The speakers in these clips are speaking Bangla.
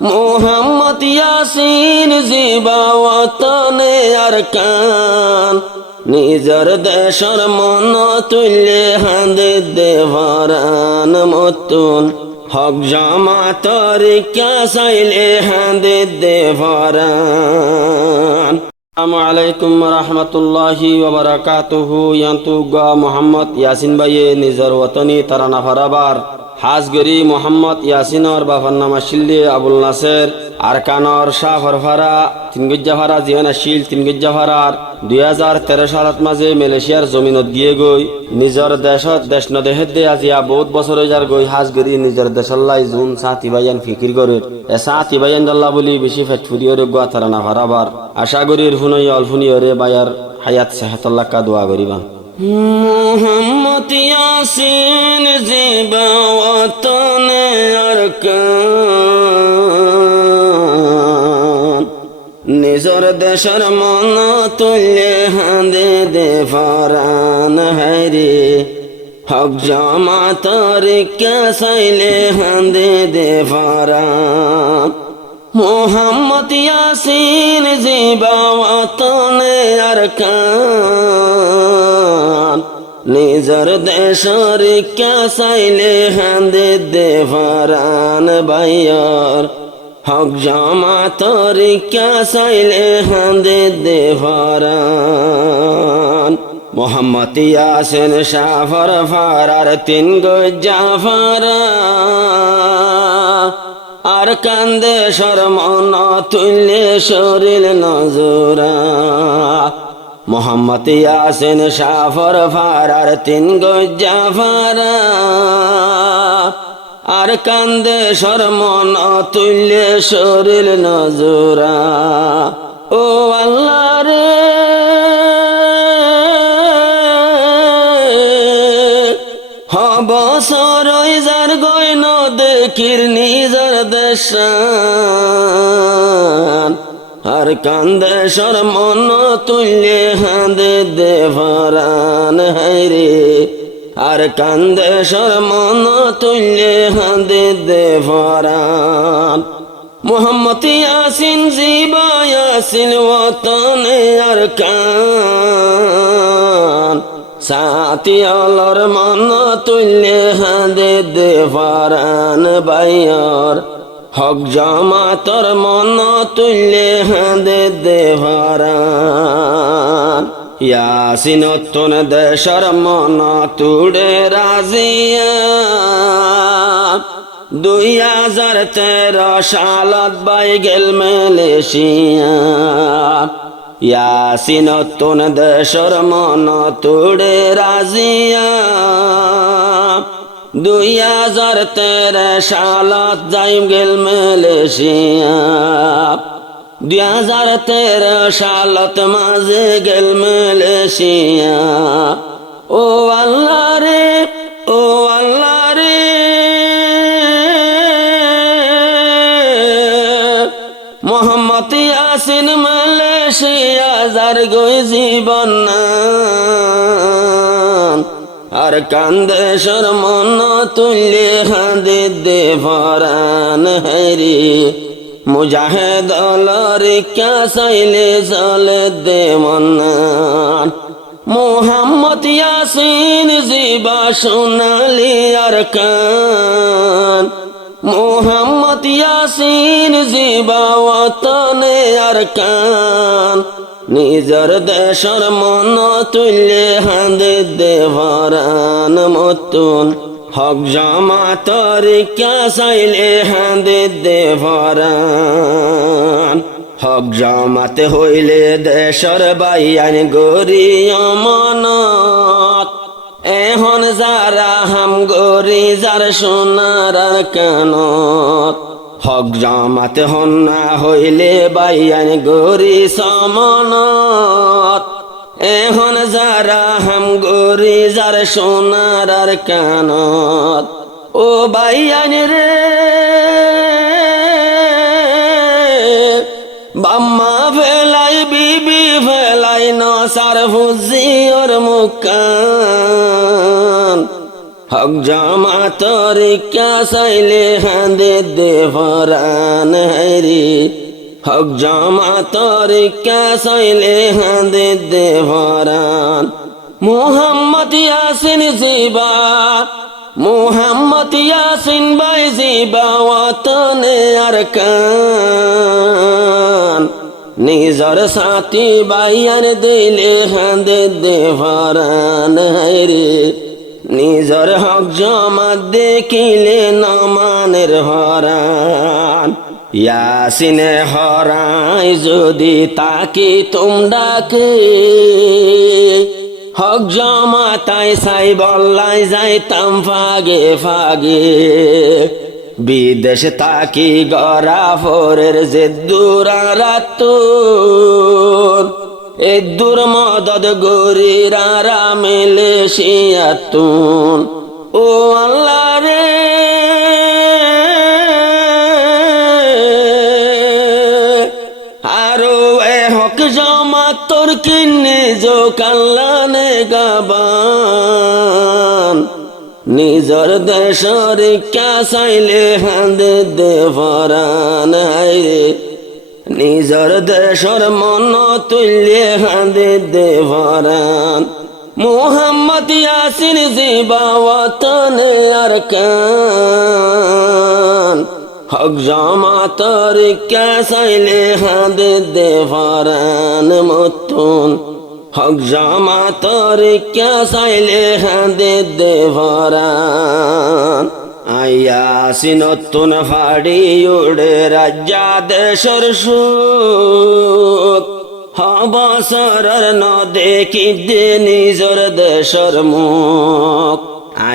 মোহাম্মদ ইয়াসিন জিবা ওয়াতনে আরকান নিজর দেশর মন তুল্যে হাঁদে দেভারান মতুন হক জামাতর ক্যা সাইলে হাঁদে দেভারান। আসসালামু আলাইকুম রহমতুল্লাহি ওয়া বারাকাতুহু। ইয়ান্তুগা মোহাম্মদ ইয়াসিন ভাইয়ে নিজর ওয়াতনি তারানা ফারাবার হাজগরি মোহাম্মদ ইয়াসিনর বাফার নামা শিল্লি আবুল নাসের আরকানর শাহরফারা তিনগুজ্জাফারা জিয়ানা শিল তিনগুজ্জাফারার 2013 সালত মাঝে মালয়েশিয়ার জমিনত গিয়ে গই নিজর দেশত দেশ নদেহের দে আজিয়া বহুত বছর যার গই হাজগরি নিজর দেশল্লাই জুন সাথী ভাইয়ান ফিকির করে এ সাথী ভাইয়ান দল্লা বলি বেশি ফেটফুরিয়রে গোয়া তারানা ফারাবার আশা করির হুনই অল্ফুনিয়রে বায়ার হায়াত সেহাতল্লাহ কা দোয়া করিবা। মোহাম্মদ ইয়াসিন জিবা ওয়াতনে আরকান নিজর দেশর মন তুল্যে হাঁদে দেভারান হায়রে হক জামাতর ক্যা সাইলে হাঁদে দেভারান। মোহাম্মদ ইয়াসিন জিবা ওয়াতনে আরকান নিজর দেশর ক্যা সাইলে হাঁদে দেভারান ভাইয়ার হক জামাতর ক্যা সাইলে হাঁদে দেভারান। মোহাম্মদ ইয়াসিন শাফর ফারার তিন গুজ্জাফারা আর কান্দে শরমন তুল্যে শরীর নজরা। মোহাম্মদ ইয়াসিন শাফর ফারার তিন গুজ্জাফারা আর কান্দে শরমন তুল্যে শরীর নজরা। ও আল্লাহ রে বছর যার গয়ন দেখির নিজর দেশান আর কান্দে শরমন তুল্যে হাঁদে দেভারান হায়রে আর কান্দে শরমন তুল্যে হাঁদে দেভারান। মোহাম্মদ ইয়াসিন জিবা ইয়াসিন ওয়াতনে আরকান সাথী আলোর মন তুল্যে হাঁদে দেভারান ভাইয়ার হক জামাতর মন তুল্যে হাঁদে দেভারান। ইয়াসিন তোন দেশর মন তুড়ে রাজিয়া 2013 সালত বাই গেল মালয়েশিয়া। ইয়াসিন তোন দেশর মন তুড়ে রাজিয়া 2013 সালত যাইম গেল মালয়েশিয়া। 2013 সালত মাঝে গেল মালয়েশিয়া। ও আল্লাহ রে ও আল্লাহ রে মোহাম্মদ ইয়াসিন মালয়েশিয়া যার গই জীবন আর কান্দে শরমন তুল্যে হাঁদে দেভারান হায়রে মুজাহিদ আল্লাহর ক্যা সাইলে জলে দে মন্নান। মোহাম্মদ ইয়াসিন জিবা সোনালি আরকান মোহাম্মদ ইয়াসিন জিবা ওয়াতনে আরকান নিজর দেশর মন তুল্যে হাঁদে দেভারান মতুন হক জামাতর ক্যা সাইলে হাঁদে দেভারান। হক জামাতে হইলে দেশর বাইয়ান গরি অমানত এখন যারা হাম গরি যার সোনার কানত হক জামাতে হন না হইলে বাইয়ান গরি সমানত এখন যারা হাম গরি যার সোনার কানত। ও বাইয়ান রে বাম্মা ফেলাই বিবি ফেলাই নসার ফুজি ওর মুকান হক জামাতর কা চাইলে হাঁদে দে ফরান হাইরে হক জামাতর কা চাইলে হাঁদে দে ফরান মোহাম্মদ ইয়াসিন জিবা মোহাম্মদ ইয়াসিন ভাই জিবা ওয়াতনে আরকান নিজর সাথী বাইয়ার দিলে হাঁদে দে ফরান হাইরে নিজর হক জামাত দেখিলে নমানের হরান ইয়াসিনে হরাই যদি তাকে তোমরাকে হক জামাতাই সাই বল্লাই যাইতাম ফাগে ফাগে বিদেশ তাকি গড়া ফোরের যে দূরারাতুন এ দূর মদদ গরিরা মেলে শিয়াতুন ও আল্লাহ রে আরো এ হক জামাত তোর কিনে জো কাল্লানে গাবান নিজর দেশর কা চাইলে হাঁদে দে ফরান হাইরে নিজর দেশর মন তুল্যে হাঁদে দে ফরান মোহাম্মদ ইয়াসিন জিবা ওয়াতনে আরকান হক জামাতর কা চাইলে হাঁদে দে ফরান মতুন হক জামাতর কা চাইলে হাঁদে দে ফরান ইয়াসিন তুন ফাড়ি উড়ে রাজ্যা দেশর সুখ হবসরর ন দেখি দে নিজর দেশর মুখ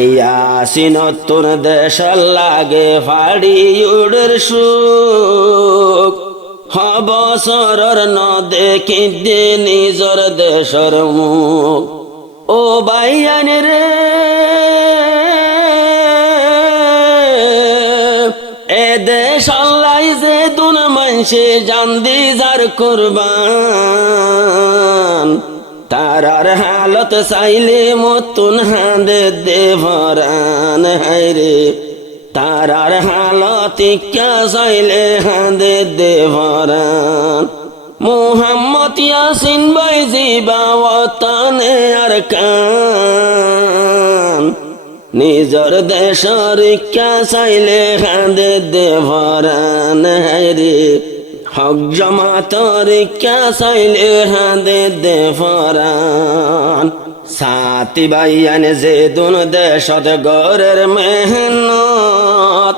ইয়াসিন তুন দেশ লাগে ফাড়ি উড়ের সুখ হবসরর ন দেখি দে নিজর দেশর মুখ ও বাইয়ান রে এ দেশ আল্লাহ যে দুন মানসে জান দি যার কুরবান তারার হালত চাইলে মতুন হাঁদে দে ফরান হাইরে তারার হালত কা চাইলে হাঁদে দে ফরান মোহাম্মদ ইয়াসিন ভাই জিবা ওয়াতনে আরকান নিজর দেশর কা চাইলে হাঁদে দে ফরান হাইরে হক জামাতর কা চাইলে হাঁদে দে ফরান সাথী বাইয়ান যে দুন দেশত গরের মেহনত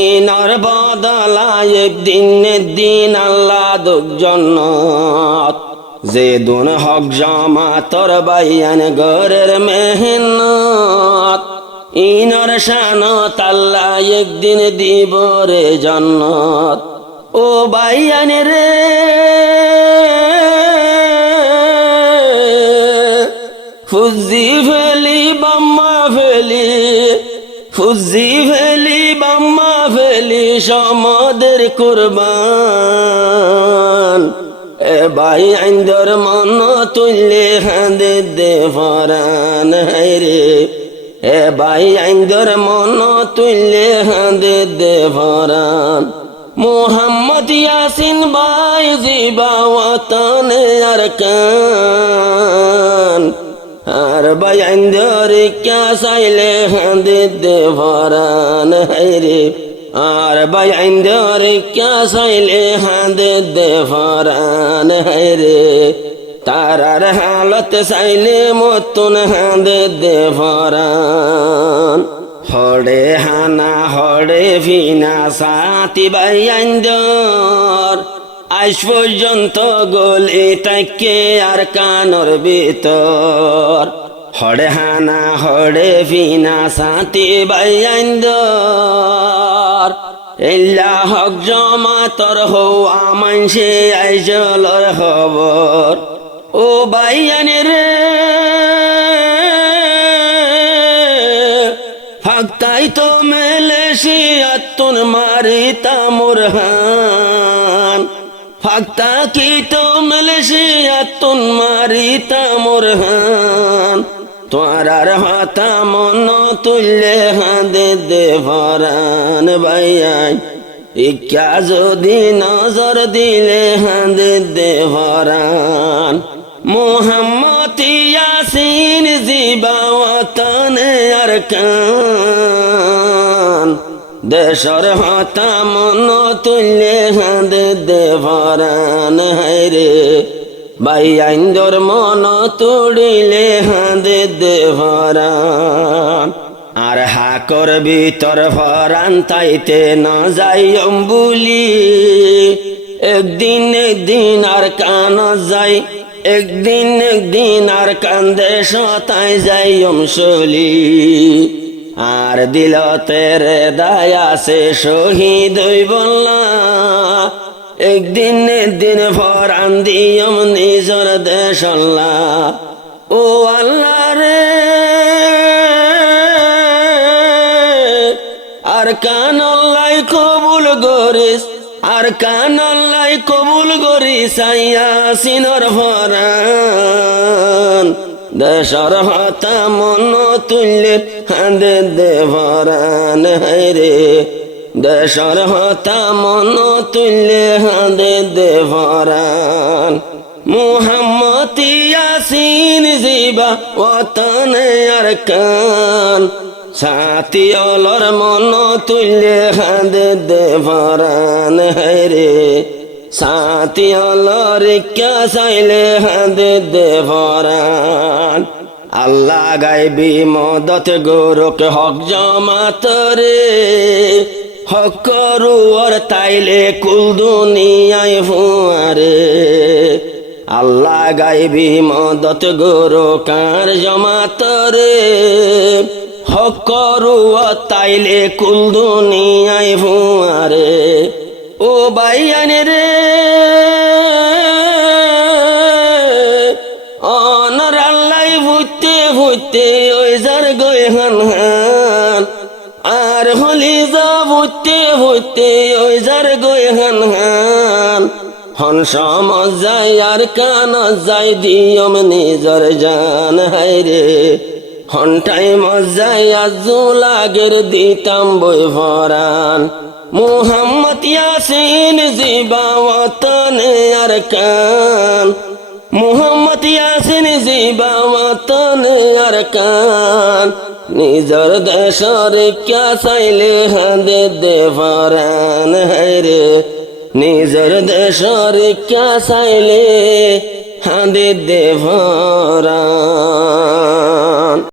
ইনার বদলায় একদিন দিন আল্লাহ দুঃখ জন্নত যে দুন হক জামাতর বাইয়ান গরের মেহনত ইনার শানত আল্লাহ একদিন দিব রে জন্নত ও বাইয়ান রে ফুজি ফেলি বাম্মা ফেলি ফুজি ফেলি বাম্মা ফেলি সমদের কুরবান এ ভাই আইন্দর মন তুললে হাঁদে দে ফরান হাইরে এ ভাই আইন্দর মন তুললে হাঁদে দে ফরান মোহাম্মদ ইয়াসিন ভাই জিবা ওয়াতনে আরকান আর ভাই আইন্দর কা চাইলে হাঁদে দে ফরান হাইরে আর ভাই আইন্দর কা চাইলে হাঁদে দে ফরান হাইরে তারার হালত চাইলে মতুন হাঁদে দে ফরান হড়ে হানা হড়ে ভিনা সাথী ভাই আইন্দর আজ পর্যন্ত গলি তাকে আর কানর ভিতর হড়ে হানা হড়ে ভিনা সাথী ভাই আইন্দর এল্লা হক জামাতর হওয়া মানসে আইজলর খবর ও বাইয়ান রে ফাক্তাই তো মেলে শিয়াতুন মারিতা মুরহান ফাক্তা কি তো মেলে শিয়াতুন মারিতা মুরহান তোরার হতা মন তুললে হাঁদে দে ভরান ভাইয়াই ইচ্ছা যদি নজর দিলে হাঁদে দে ভরান মোহাম্মদ ইয়াসিন জিবা ওয়াতনে আরকান দেশর হতা মন তুললে হাঁদে দে ভরান হায়রে ভাই আইন্দর মন তুড়িলে হাঁদে দে ভরান আর হাকর ভিতর ভরান তাইতে ন যাই অম্বুলি একদিন আর কান যাই একদিন আর কান্দে সতাই যাই অমসলি আর দিল তেরে দায়া সে শহীদ বললা একদিন ভরান দিয়ম নিজর দেশ আল্লাহ ও আল্লাহ রে আর কান আল্লাহ কবুল করিস আর কান আল্লাহ কবুল করিস ইয়াসিনের ভরান দেশর হতা মন তুললে হাঁদে দে ভরান হায়রে দেশর হতা মন তুললে হাঁদে দে ভরান মুহাম্মদ ইয়াসিন জিবা ওয়াতনে আরকান সাথী অলর মন তুললে হাঁদে দে ভরান হায়রে সাথী অলর কে চাইলে হাঁদে দে ভরান আল্লাহ গাইবি মদত গোরক হক জমাত রে হক করুয়ার তাইলে কুল দুনিয়ায় ফুয়ারে আল্লাহ গাইবি মদত গোরকার জমাত রে হক করুয়ার তাইলে কুল দুনিয়ায় ফুয়ারে ও বাইয়ান রে অনর আল্লাহ ভুতে ওই যার গই হান হান আর হলি যা ভুতে ওই যার গই হান হান হন সমজ যাই আর কান যাই দিয়ম নিজর জান হায়রে হনটাই মজাই আজু লাগের দিতাম বই ভরান মুহাম্মদ ইয়াসিন জিবা ওয়াতনে আরকান মুহাম্মদ ইয়াসিন জিবা ওয়াতনে আরকান নিজর দেশর কে চাইলে হাঁদে দে ভরান হায়রে নিজর দেশর কে চাইলে হাঁদে দে ভরান।